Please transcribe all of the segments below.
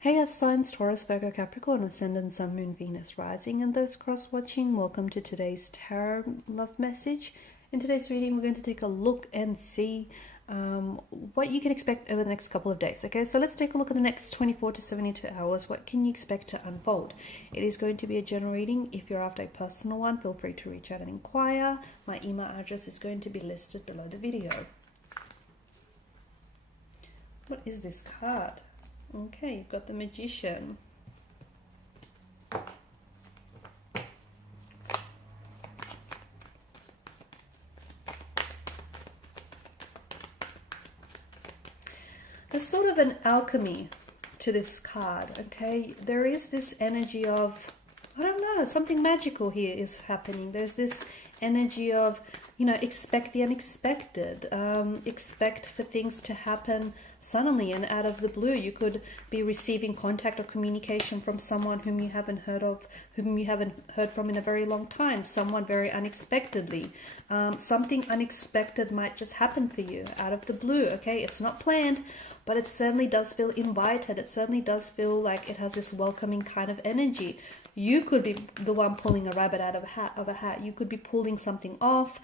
Hey Earth signs, Taurus, Virgo, Capricorn, Ascendant, Sun, Moon, Venus, Rising, and those cross-watching, welcome to today's tarot love message. In today's reading, we're going to take a look and see what you can expect over the next couple of days. Okay, so let's take a look at the next 24 to 72 hours. What can you expect to unfold? It is going to be a general reading. If you're after a personal one, feel free to reach out and inquire. My email address is going to be listed below the video. What is this card? Okay, you've got the Magician. There's sort of an alchemy to this card, okay? There is this energy of, I don't know, something magical here is happening. There's this energy of, you know, expect the unexpected. Expect for things to happen suddenly and out of the blue. You could be receiving contact or communication from someone whom you haven't heard of, whom you haven't heard from in a very long time, someone very unexpectedly. Something unexpected might just happen for you out of the blue, okay? It's not planned, but it certainly does feel invited. It certainly does feel like it has this welcoming kind of energy. You could be the one pulling a rabbit out of a hat. You could be pulling something off.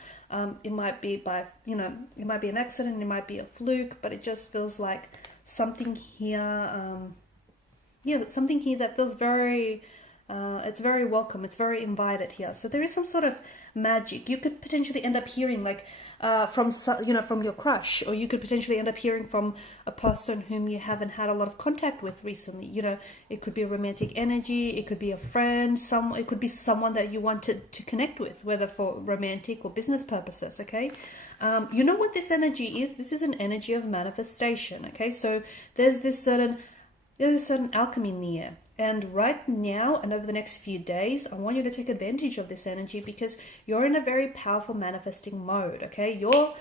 It might be by, you know, it might be an accident. It might be a fluke, but it just feels like something here. Something here that feels very. It's very welcome. It's very invited here. So there is some sort of magic. You could potentially end up hearing like from your crush, or you could potentially end up hearing from a person whom you haven't had a lot of contact with recently. You know, it could be a romantic energy. It could be a friend. It could be someone that you wanted to connect with, whether for romantic or business purposes. Okay. You know what this energy is? This is an energy of manifestation. Okay. So there's a certain alchemy in the air. And right now and over the next few days, I want you to take advantage of this energy because you're in a very powerful manifesting mode, okay? You're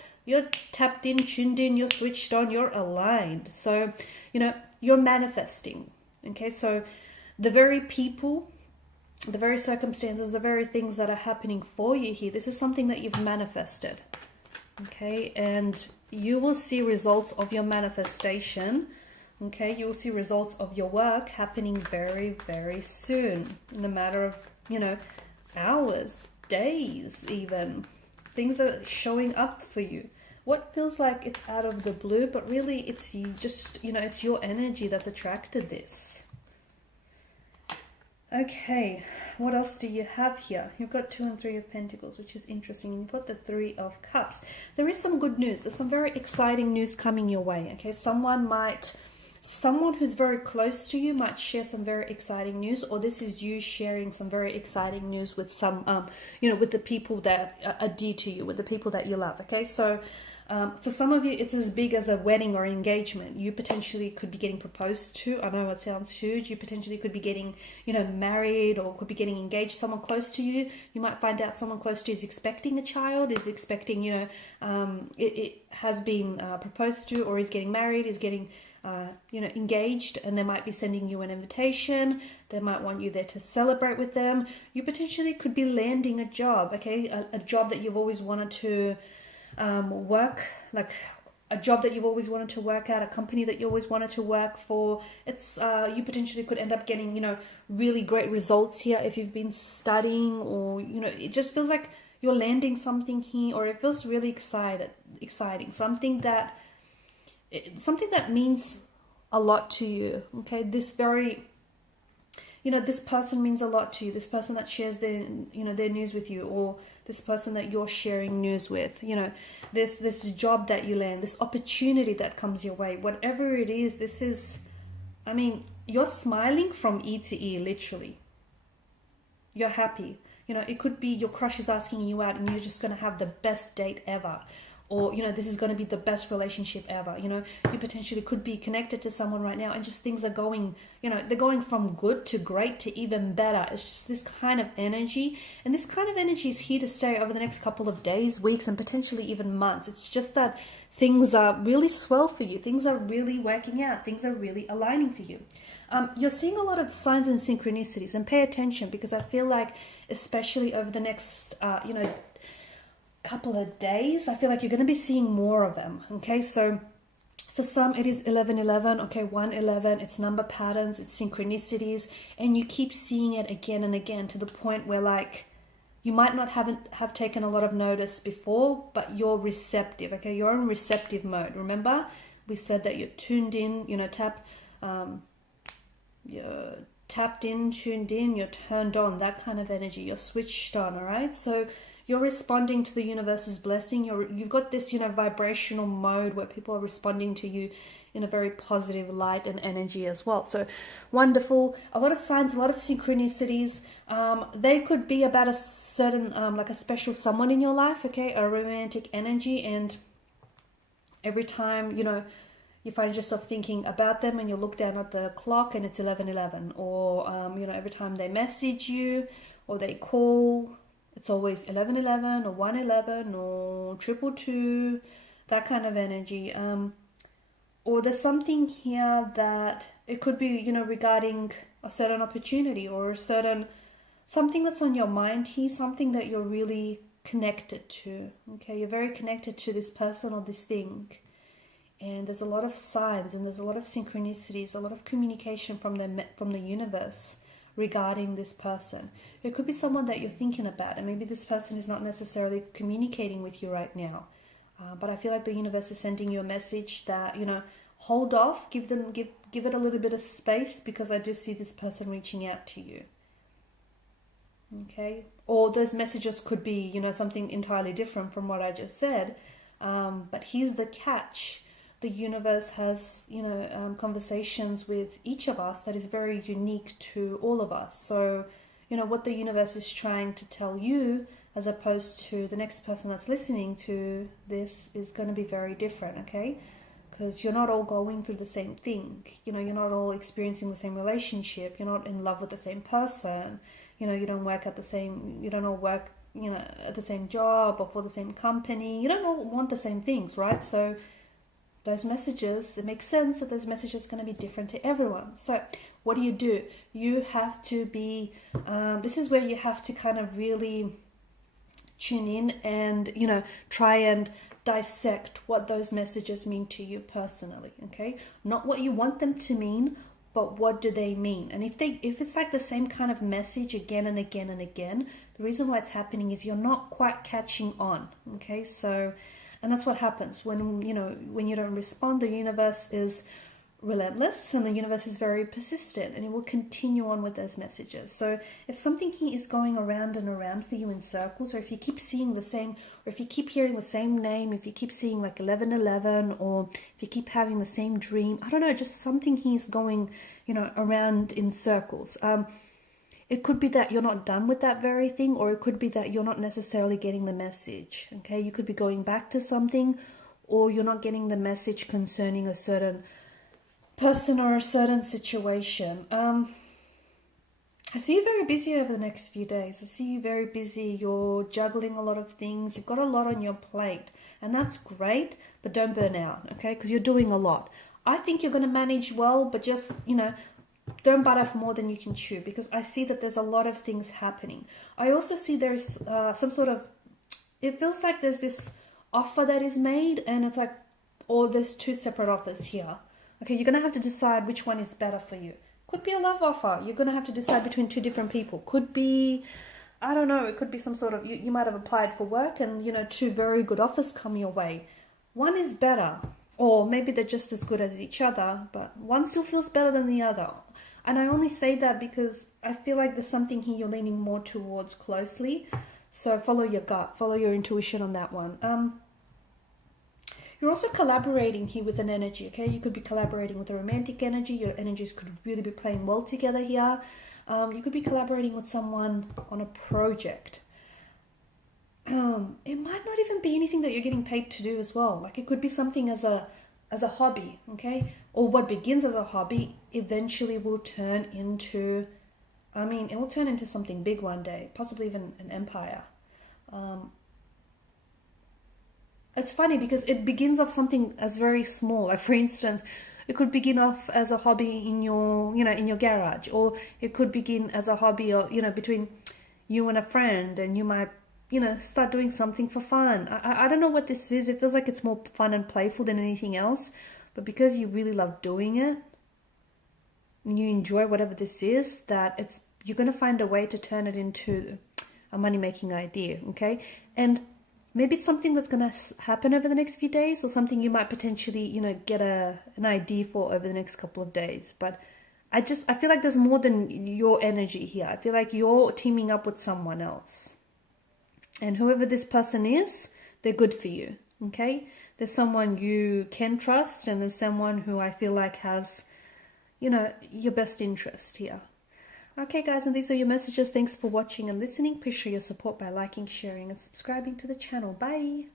tapped in, tuned in, you're switched on, you're aligned. So, you know, you're manifesting, okay? So the very people, the very circumstances, the very things that are happening for you here, this is something that you've manifested, okay? And you will see results of your manifestation. Okay, you will see results of your work happening very, very soon. In a matter of, you know, hours, days even. Things are showing up for you. What feels like it's out of the blue, but really it's you just, you know, it's your energy that's attracted this. Okay, what else do you have here? You've got 2 and 3 of Pentacles, which is interesting. You've got the 3 of Cups. There is some good news. There's some very exciting news coming your way, okay? Someone who's very close to you might share some very exciting news, or this is you sharing some very exciting news with some, with the people that are dear to you, with the people that you love, okay? So for some of you, it's as big as a wedding or engagement. You potentially could be getting proposed to. I know it sounds huge. You potentially could be getting, you know, married, or could be getting engaged. Someone close to you. You might find out someone close to you is expecting a child, is expecting, you know, it has been proposed to, or is getting married, is getting engaged, and they might be sending you an invitation. They might want you there to celebrate with them. You potentially could be landing a job, okay? A job that you've always wanted to work, like a job that you've always wanted to work at, a company that you always wanted to work for. It's you potentially could end up getting, you know, really great results here if you've been studying, or, you know, it just feels like you're landing something here, or it feels really exciting, something that means a lot to you, okay? This person means a lot to you. This person that shares their news with you, or this person that you're sharing news with, you know, this job that you land, this opportunity that comes your way, whatever it is, this is, I mean, you're smiling from ear to ear, literally. You're happy. You know, it could be your crush is asking you out and you're just going to have the best date ever. Or, you know, this is going to be the best relationship ever. You know, you potentially could be connected to someone right now and just things are going, you know, they're going from good to great to even better. It's just this kind of energy. And this kind of energy is here to stay over the next couple of days, weeks, and potentially even months. It's just that things are really swell for you. Things are really working out. Things are really aligning for you. You're seeing a lot of signs and synchronicities, and pay attention, because I feel like, especially over the next, couple of days, I feel like you're going to be seeing more of them. Okay, so For some, it is 1111, okay, 111, it's number patterns, it's synchronicities, and you keep seeing it again and again to the point where, like, you might not have taken a lot of notice before, but you're receptive, okay? You're in receptive mode. Remember, we said that you're tuned in, you know, you're tapped in, tuned in, you're turned on, that kind of energy. You're switched on, all right? So you're responding to the universe's blessing. You've got this, you know, vibrational mode where people are responding to you in a very positive light and energy as well. So wonderful. A lot of signs, a lot of synchronicities. They could be about a certain, like a special someone in your life, okay? A romantic energy. And every time, you know, you find yourself thinking about them and you look down at the clock and it's 11:11. Or, you know, every time they message you or they call, it's always 11:11 or 1:11 or 222, that kind of energy. Or there's something here that it could be, you know, regarding a certain opportunity or a certain, something that's on your mind here, something that you're really connected to, okay? You're very connected to this person or this thing. And there's a lot of signs and there's a lot of synchronicities, a lot of communication from the universe regarding this person. It could be someone that you're thinking about, and maybe this person is not necessarily communicating with you right now. But I feel like the universe is sending you a message that, you know, hold off, give it a little bit of space, because I do see this person reaching out to you. Okay? Or those messages could be, you know, something entirely different from what I just said. But here's the catch. The universe has, you know, conversations with each of us that is very unique to all of us. So, you know, what the universe is trying to tell you as opposed to the next person that's listening to this is going to be very different, okay? Because you're not all going through the same thing. You know, you're not all experiencing the same relationship. You're not in love with the same person. You know, you don't work at the same, you don't all work, you know, at the same job or for the same company. You don't all want the same things, right? So those messages, it makes sense that those messages are going to be different to everyone. So what do? You have to be, this is where you have to kind of really tune in and, you know, try and dissect what those messages mean to you personally, okay? Not what you want them to mean, but what do they mean? And if it's like the same kind of message again and again and again, the reason why it's happening is you're not quite catching on, okay? So, and that's what happens when, you know, when you don't respond. The universe is relentless and the universe is very persistent, and it will continue on with those messages. So if something here is going around and around for you in circles, or if you keep seeing the same, or if you keep hearing the same name, if you keep seeing like 11:11, or if you keep having the same dream, I don't know, just something here is going, you know, around in circles. It could be that you're not done with that very thing, or it could be that you're not necessarily getting the message, okay? You could be going back to something, or you're not getting the message concerning a certain person or a certain situation. I see you very busy over the next few days. I see you very busy. You're juggling a lot of things. You've got a lot on your plate, and that's great, but don't burn out, okay? Because you're doing a lot. I think you're going to manage well, but just, you know, don't bite off more than you can chew, because I see that there's a lot of things happening. I also see there's some sort of, it feels like there's this offer that is made, and it's like, oh, there's two separate offers here. Okay, you're going to have to decide which one is better for you. Could be a love offer. You're going to have to decide between two different people. Could be, I don't know, it could be some sort of, you might have applied for work and, you know, two very good offers come your way. One is better, or maybe they're just as good as each other, but one still feels better than the other. And I only say that because I feel like there's something here you're leaning more towards closely. So follow your gut, follow your intuition on that one. You're also collaborating here with an energy, okay? You could be collaborating with a romantic energy. Your energies could really be playing well together here. You could be collaborating with someone on a project. It might not even be anything that you're getting paid to do as well. Like, it could be something as a hobby, okay? Or what begins as a hobby eventually will turn into, I mean, it will turn into something big one day, possibly even an empire. It's funny because it begins off something as very small. Like, for instance, it could begin off as a hobby in your, you know, in your garage, or it could begin as a hobby, or, you know, between you and a friend, and you might, you know, start doing something for fun. I don't know what this is. It feels like it's more fun and playful than anything else, but because you really love doing it and you enjoy whatever this is, that you're going to find a way to turn it into a money-making idea, okay? And maybe it's something that's going to happen over the next few days, or something you might potentially, you know, get an idea for over the next couple of days. But I feel like there's more than your energy here. I feel like you're teaming up with someone else. And whoever this person is, they're good for you, okay? There's someone you can trust, and there's someone who I feel like has, you know, your best interest here. Okay, guys, and these are your messages. Thanks for watching and listening. Please show your support by liking, sharing, and subscribing to the channel. Bye!